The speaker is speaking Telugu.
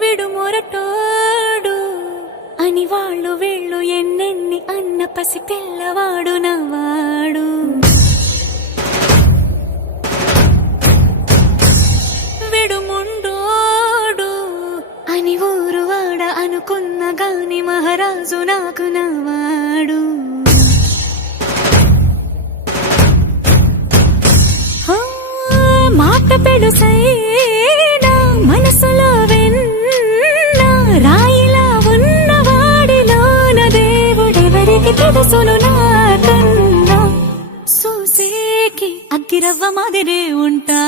విడు మొరటోడు అని వాళ్ళు వీళ్ళు ఎన్నెన్ని అన్న పసి పిల్లవాడు నవ్వాడు. విడు ముండోడు అని ఊరు వాడ అనుకున్న గాని మహారాజు నాకు నవ్వాడు. మాట పెడుసైనా మనసులో వెన్న రాయిలా ఉన్నవాడిలోన దేవుడెవరికి తెలుసును నాకన్నా. సూసేకి అగ్గిరవ్వ మాదిరే ఉంటా